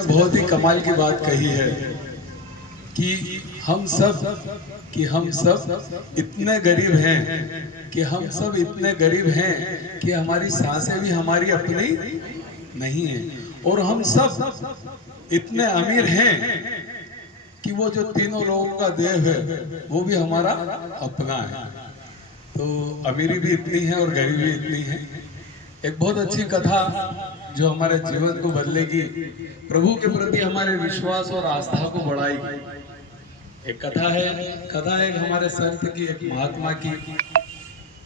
बहुत ही कमाल की बात कही है कि हम सब इतने गरीब हैं कि हमारी सांसें भी हमारी अपनी नहीं है, और हम सब इतने अमीर हैं कि वो जो तीनों लोगों का देह है वो भी हमारा अपना है। तो अमीरी भी इतनी है और गरीबी भी इतनी है। एक बहुत अच्छी कथा जो हमारे जीवन को बदलेगी, प्रभु के प्रति हमारे विश्वास और आस्था को बढ़ाएगी। एक कथा है हमारे संत की, एक महात्मा की,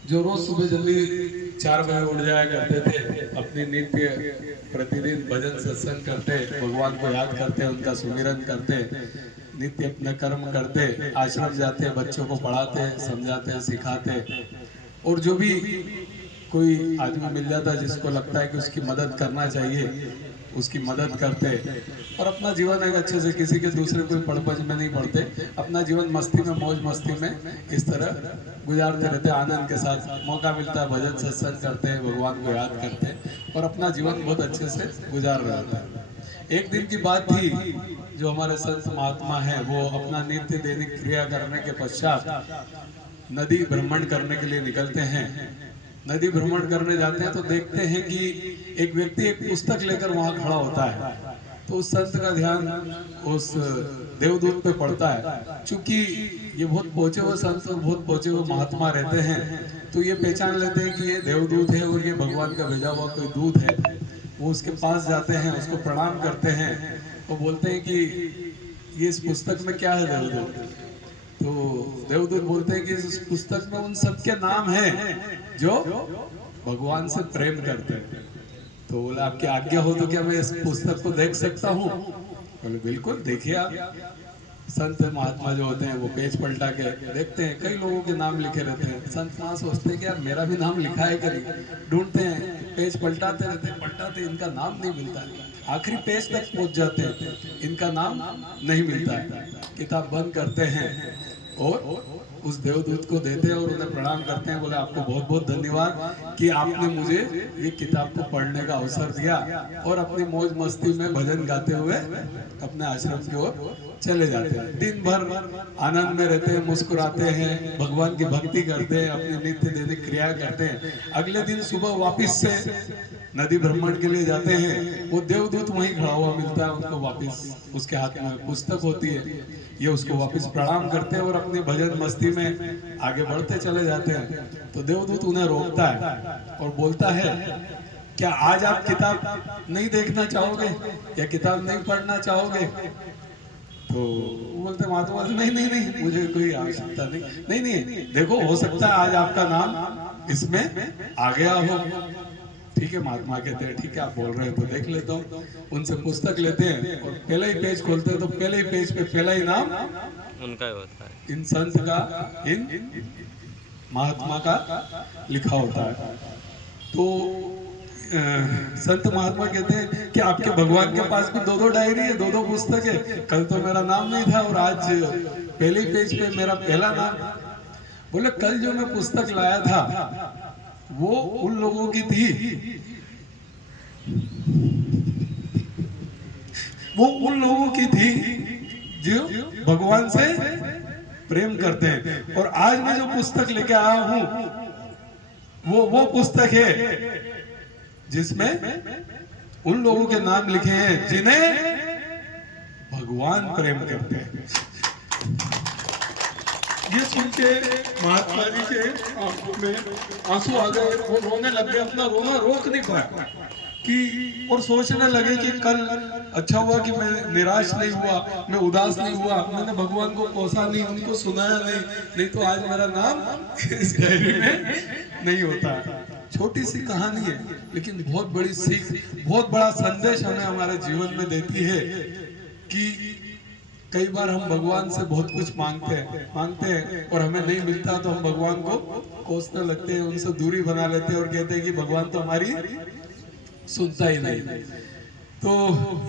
जो रोज सुबह जल्दी 4 बजे उठ जाया करते थे, अपनी नित्य प्रतिदिन भजन सत्संग करते, भगवान को याद करते, उनका सुमिरन करते, नित्य अपना कर्म करते, आश्रम जाते, बच्चों को पढ़ाते, समझाते, सिखाते, और जो भी कोई आदमी मिल जाता जिसको लगता है कि उसकी मदद करना चाहिए उसकी मदद करते, और अपना जीवन एक अच्छे से, किसी के दूसरे कोई पड़पज में नहीं पड़ते, अपना जीवन मस्ती में, मौज मस्ती में इस तरह गुजारते रहते, आनंद के साथ। मौका मिलता है भजन सत्संग करते हैं, भगवान को याद करते हैं, और अपना जीवन बहुत अच्छे से गुजार रहे होते हैं। एक दिन की बात थी, जो हमारे संत महात्मा है वो अपना नित्य दैनिक क्रिया करने के पश्चात नदी भ्रमण करने के लिए निकलते हैं। नदी भ्रमण करने जाते हैं तो देखते हैं कि एक व्यक्ति एक पुस्तक लेकर वहां खड़ा होता है। तो उस संत का ध्यान उस देवदूत पे पड़ता है। चूंकि ये बहुत पहुंचे हुए संत और बहुत पहुंचे हुए महात्मा रहते हैं, तो ये पहचान लेते हैं कि ये देवदूत है और ये भगवान का भेजा हुआ कोई दूत है। वो उसके पास जाते हैं, उसको प्रणाम करते हैं, तो बोलते हैं कि ये इस पुस्तक में क्या है देवदूत? तो देवदूत बोलते हैं कि इस पुस्तक में उन सबके नाम हैं जो भगवान से प्रेम करते हैं। तो बोले आपकी आज्ञा हो तो क्या मैं इस पुस्तक को देख सकता हूँ? बोले बिल्कुल, देखिए आप। संत महात्मा जो होते हैं वो पेज पलटा के देखते हैं, कई लोगों के नाम लिखे रहते हैं। संत वहां सोचते हैं कि यार मेरा भी नाम लिखा है कहीं, ढूंढते हैं, पेज पलटाते रहते हैं, पलटाते, इनका नाम नहीं मिलता है। आखिरी पेज तक पहुंच जाते हैं, इनका नाम नहीं मिलता है। किताब बंद करते हैं और उस देवदूत को देते हैं और उन्हें प्रणाम करते हैं। बोले आपको बहुत बहुत धन्यवाद कि आपने मुझे ये किताब को पढ़ने का अवसर दिया, और अपनी मौज मस्ती में भजन गाते हुए अपने आश्रम की ओर चले जाते हैं। दिन भर आनंद में रहते हैं, मुस्कुराते हैं, भगवान की भक्ति करते हैं, अपनी नित्य दैनिक क्रिया करते हैं। अगले दिन सुबह वापिस से नदी भ्रमण के लिए जाते हैं। वो देवदूत वहीं खड़ा हुआ मिलता है उनको, वापिस उसके हाथ में पुस्तक होती है। ये उसको वापस प्रणाम करते हैं और अपनी भजन मस्ती में आगे बढ़ते चले जाते हैं। तो देवदूत उन्हें रोकता है और बोलता है, क्या आज आप किताब नहीं देखना चाहोगे या किताब नहीं पढ़ना चाहोगे? तो बोलते महात्मा नहीं नहीं नहीं, मुझे कोई आवश्यकता नहीं, देखो हो सकता है आज आपका नाम इसमें आ गया हो। ठीक है, महात्मा कहते हैं ठीक है, आप बोल रहे हैं तो देख लेता हूँ। उनसे पुस्तक लेते हैं और पहला ही पेज खोलते हैं तो पहले ही पेज पे पहला ही नाम उनका ही होता है, इन संत का, इन महात्मा का लिखा होता है। तो संत महात्मा कहते हैं कि आपके भगवान के पास भी 2-2 डायरी है, 2-2 पुस्तक है। कल तो मेरा नाम नहीं था और आज पहले ही पेज पे मेरा पहला नाम। बोले कल जो मैं पुस्तक लाया था वो उन लोगों की थी, वो उन लोगों की थी जो भगवान से प्रेम करते हैं, और आज मैं जो पुस्तक लेके आया हूं वो पुस्तक है जिसमें उन लोगों के नाम लिखे हैं जिन्हें भगवान प्रेम करते हैं। ये सुन के महात्मा जी के आंखों में आंसू आ गए, वो रोने लग गए, अपना रोना रोक नहीं पाया कि, और सोचने लगे कि कल अच्छा हुआ कि मैं निराश नहीं हुआ, मैं उदास नहीं हुआ, मैंने भगवान को कोसा नहीं, उनको सुनाया नहीं तो आज मेरा नाम इस डायरी में नहीं होता। छोटी सी कहानी है लेकिन बहुत बड़ी सीख, बहुत बड़ा संदेश हमें हमारे जीवन में देती है कि कई बार हम भगवान से बहुत कुछ मांगते हैं और हमें नहीं मिलता तो हम भगवान को कोसने लगते हैं, उनसे दूरी बना लेते हैं और कहते हैं कि भगवान तो हमारी सुनता ही नहीं। तो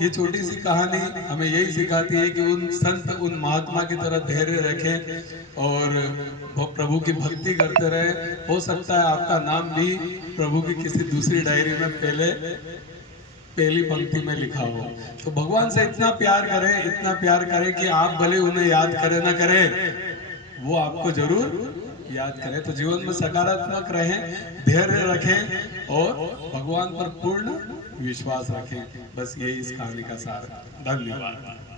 ये छोटी सी कहानी हमें यही सिखाती है कि उन संत, उन महात्मा की तरह धैर्य रखें और प्रभु की भक्ति करते रहें। हो सकता है आपका नाम भी प्रभु की किसी दूसरी डायरी में पहले पहली पंक्ति में लिखा हो। तो भगवान से इतना प्यार करें कि आप भले उन्हें याद करें ना करें, वो आपको जरूर याद करें। तो जीवन में सकारात्मक रहें, धैर्य रखें और भगवान पर पूर्ण विश्वास रखें। बस यही इस कहानी का सार है। धन्यवाद।